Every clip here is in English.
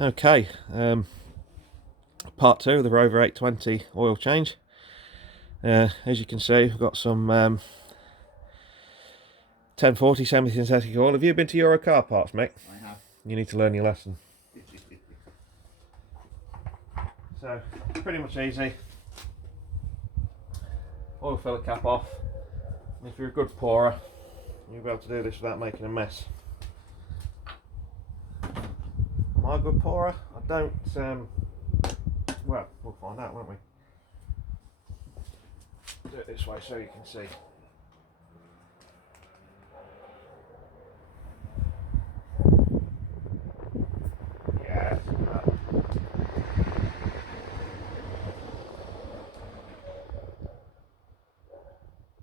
Okay, part 2 of the Rover 820 oil change. As you can see, we've got some 1040 semi-synthetic oil. Have you been to Euro car parts, Mick? I have. You need to learn your lesson. So, pretty much easy. Oil filler cap off. And if you're a good pourer, you'll be able to do this without making a mess. Am I a good pourer? I don't, well, we'll find out, won't we? Do it this way so you can see. Yeah.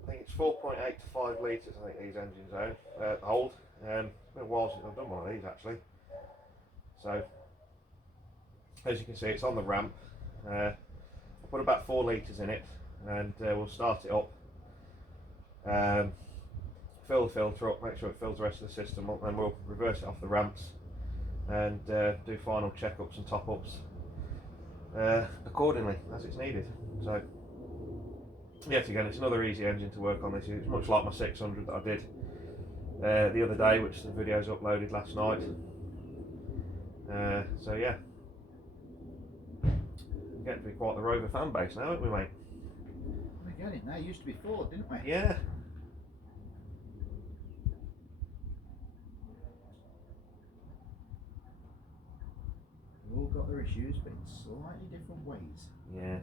I think it's 4.8 to 5 litres, I think these engines hold. It's been a while since I've done one of these actually. So, as you can see, it's on the ramp. Put about 4 litres in it and we'll start it up. Fill the filter up, make sure it fills the rest of the system up, then we'll reverse it off the ramps and do final checkups and top-ups accordingly as it's needed. So, yet again, it's another easy engine to work on. This is much like my 600 that I did the other day, which the video's uploaded last night. So yeah, we're getting to be quite the Rover fan base now, aren't we, mate? We're getting it now. Used to be Ford, didn't we? Yeah. We've all got their issues, but in slightly different ways. Yes.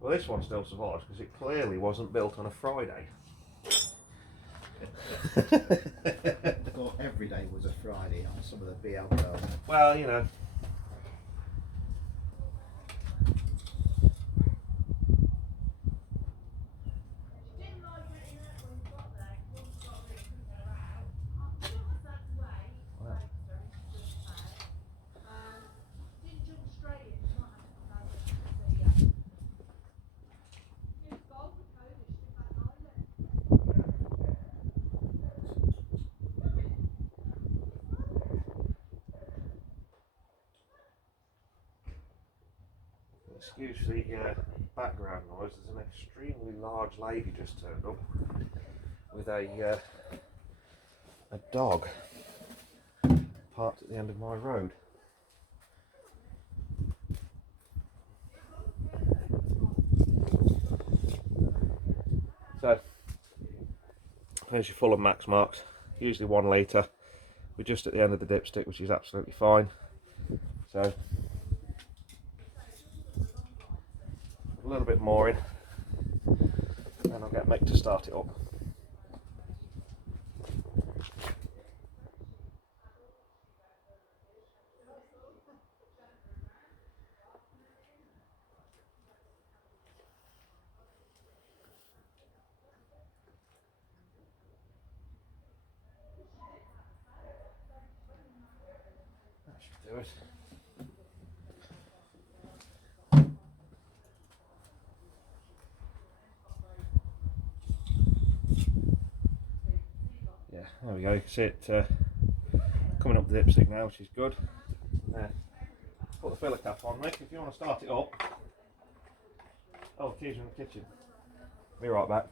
Well, this one still survives because it clearly wasn't built on a Friday. I thought every day was a Friday on some of the BL cars. Well, you know. Excuse the background noise. There's an extremely large lady just turned up with a dog parked at the end of my road. So, there's your full and max marks. Usually 1 litre. We're just at the end of the dipstick, which is absolutely fine. So, a little bit more in, and I'll get Mick to start it up. That should do it. Yeah, there we go. You can see it coming up the dipstick now, which is good. Put the filler cap on, Mick, if you want to start it up. Oh, the keys are in the kitchen. Be right back.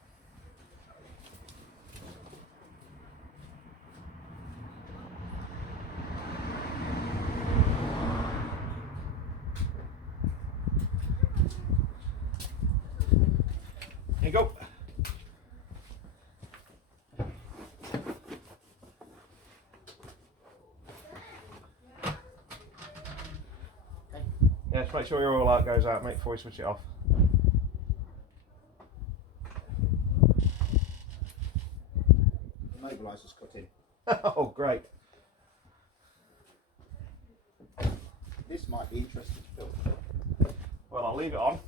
Here you go. Yeah, just make sure your oil light goes out, mate, before you switch it off. The mobiliser's cut in. Oh, great. This might be interesting to film. Well, I'll leave it on.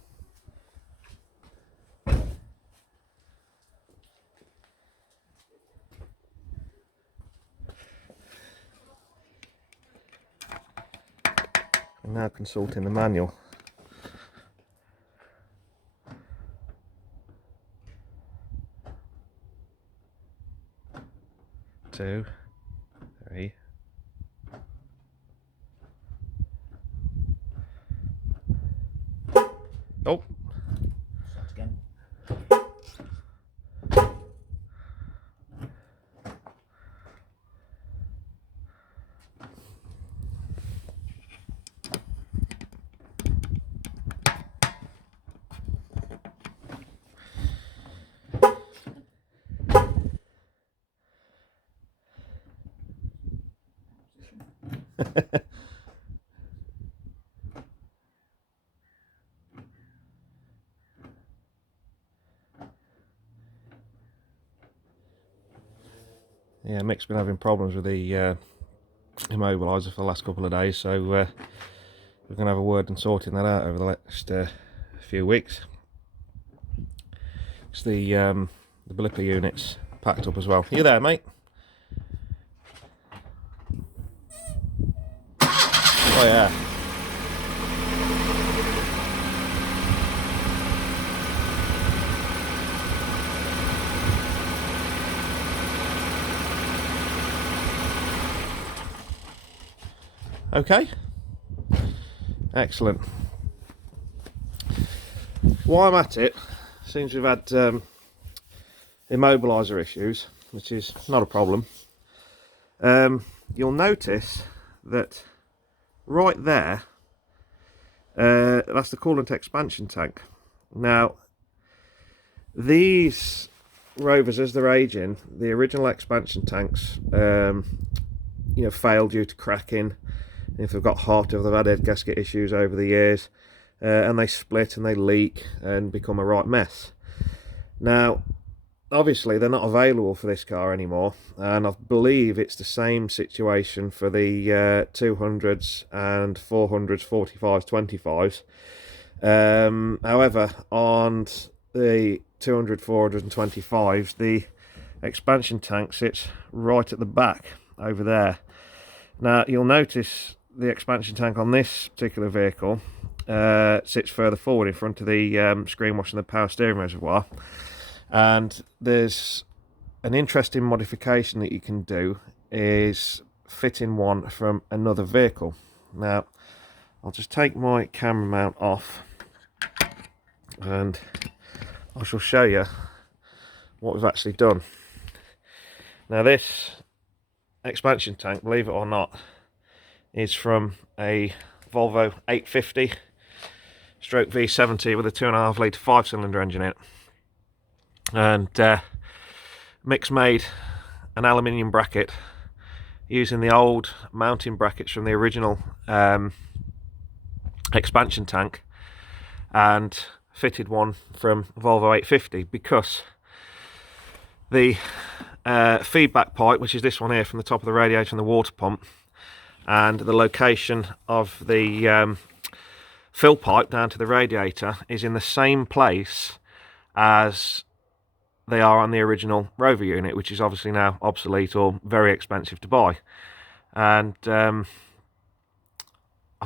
I'm now consulting the manual. 2, 3, Oh. Start again. Yeah, Mick's been having problems with the immobiliser for the last couple of days, so we're going to have a word and sorting that out over the next few weeks. It's the blipper unit's packed up as well. Are you there, mate? Oh yeah. Okay. Excellent. While I'm at it, since we've had immobiliser issues, which is not a problem, you'll notice that right there, that's the coolant expansion tank. Now, these Rovers, as they're aging, the original expansion tanks, fail due to cracking. If they've got hot, if they've had head gasket issues over the years, and they split and they leak and become a right mess. Now, obviously they're not available for this car anymore, and I believe it's the same situation for the 200s and 400s, 45s, 25s. However, on the 200, 400 and 25s, the expansion tank sits right at the back over there. Now, you'll notice the expansion tank on this particular vehicle sits further forward in front of the screen wash and the power steering reservoir, and there's an interesting modification that you can do is fitting one from another vehicle. Now, I'll just take my camera mount off and I shall show you what we've actually done. Now, this expansion tank, believe it or not, is from a Volvo 850 stroke V70 with a 2.5 litre 5-cylinder engine in it, and Mick's made an aluminium bracket using the old mounting brackets from the original expansion tank, and fitted one from Volvo 850 because the feedback pipe, which is this one here from the top of the radiator and the water pump, and the location of the fill pipe down to the radiator is in the same place as they are on the original Rover unit, which is obviously now obsolete or very expensive to buy. And I've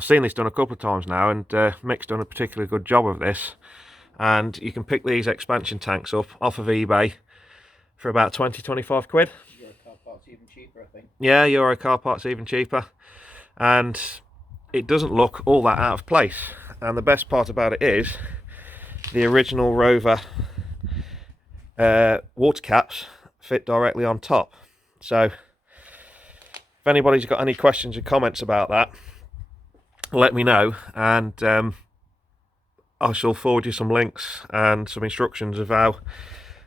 seen this done a couple of times now, and Mick's done a particularly good job of this. And you can pick these expansion tanks up off of eBay for about 20-25 quid. Euro car parts even cheaper, I think. Yeah, Euro car parts even cheaper, and it doesn't look all that out of place. And the best part about it is the original Rover water caps fit directly on top. So if anybody's got any questions or comments about that, let me know, and I shall forward you some links and some instructions of how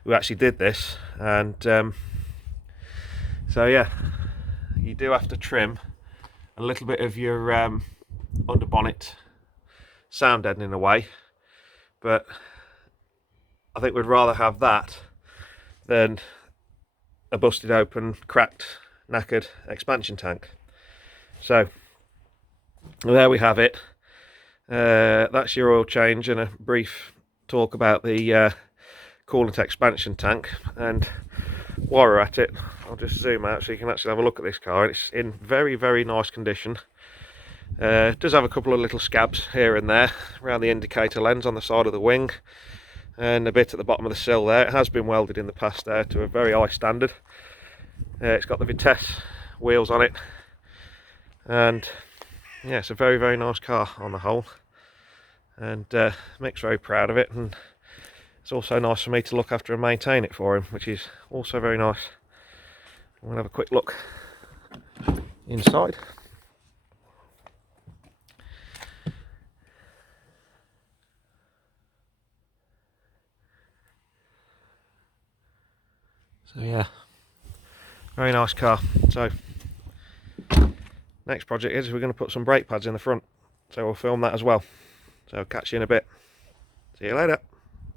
we actually did this. And so yeah, you do have to trim a little bit of your under bonnet sound deadening away, but I think we'd rather have that than a busted open, cracked, knackered expansion tank. So there we have it. That's your oil change and a brief talk about the coolant expansion tank. And while we're at it, I'll just zoom out so you can actually have a look at this car. It's in very, very nice condition. It does have a couple of little scabs here and there around the indicator lens on the side of the wing, and a bit at the bottom of the sill there. It has been welded in the past there to a very high standard. It's got the Vitesse wheels on it, and yeah, it's a very, very nice car on the whole. and Mick's very proud of it, and it's also nice for me to look after and maintain it for him, which is also very nice. We'll have a quick look inside. So yeah, very nice car. So next project is we're going to put some brake pads in the front, so we'll film that as well. So catch you in a bit. See you later.